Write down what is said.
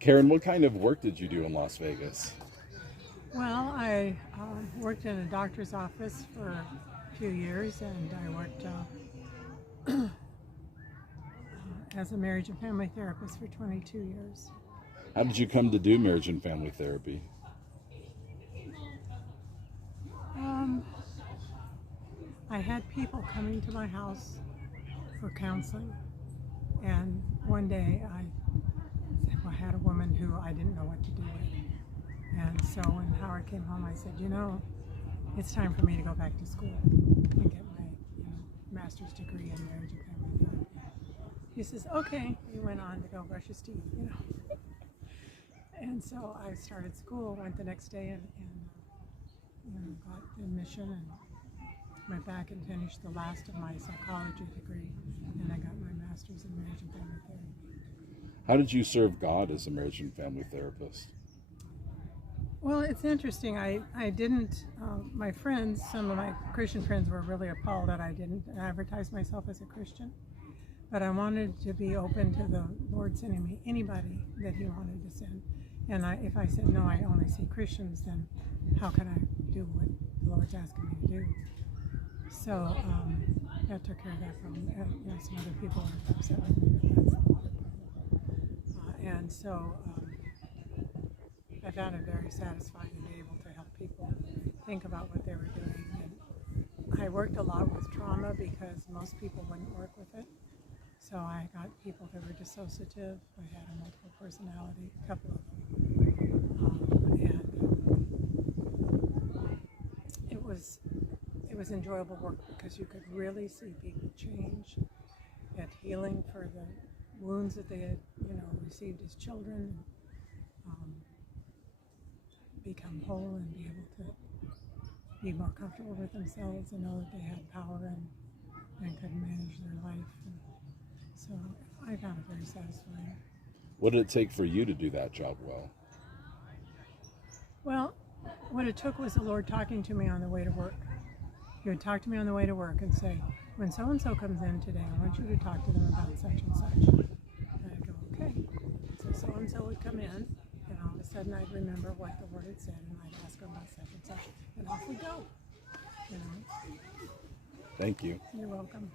Karen, what kind of work did you do in Las Vegas? Well, I worked in a doctor's office for a few years, and I worked as a marriage and family therapist for 22 years. How did you come to do marriage and family therapy? Um, I had people coming to my house for counseling, and one day I had a woman who I didn't know what to do with. And so when Howard came home, I said, it's time for me to go back to school and get my master's degree in marriage and family therapy. He says, okay. He went on to go brush his teeth. And so I started school, went the next day and got admission and went back and finished the last of my psychology degree, and I got my master's in marriage and family therapy. How did you serve God as a marriage and family therapist? Well, it's interesting. I didn't, my friends, some of my Christian friends were really appalled that I didn't advertise myself as a Christian. But I wanted to be open to the Lord sending me anybody that He wanted to send. And if I said, no, I only see Christians, then how can I do what the Lord's asking me to do? So that took care of that problem. Some other people are upset with me, but that's the hard problem. And so I found it very satisfying to be able to help people think about what they were doing. And I worked a lot with trauma because most people wouldn't work with it. So I got people that were dissociative. I had a multiple personality, a couple of them. It was enjoyable work because you could really see people change, get healing for the wounds that they had, received as children, become whole and be able to be more comfortable with themselves and know that they had power and could manage their life. So I found it very satisfying. What did it take for you to do that job well? Well, what it took was the Lord talking to me on the way to work. He would talk to me on the way to work and say, when so-and-so comes in today, I want you to talk to them about such and such. And I'd go, okay. So so-and-so would come in, and all of a sudden I'd remember what the Lord had said, and I'd ask her about such and such, and off we go. Thank you. You're welcome.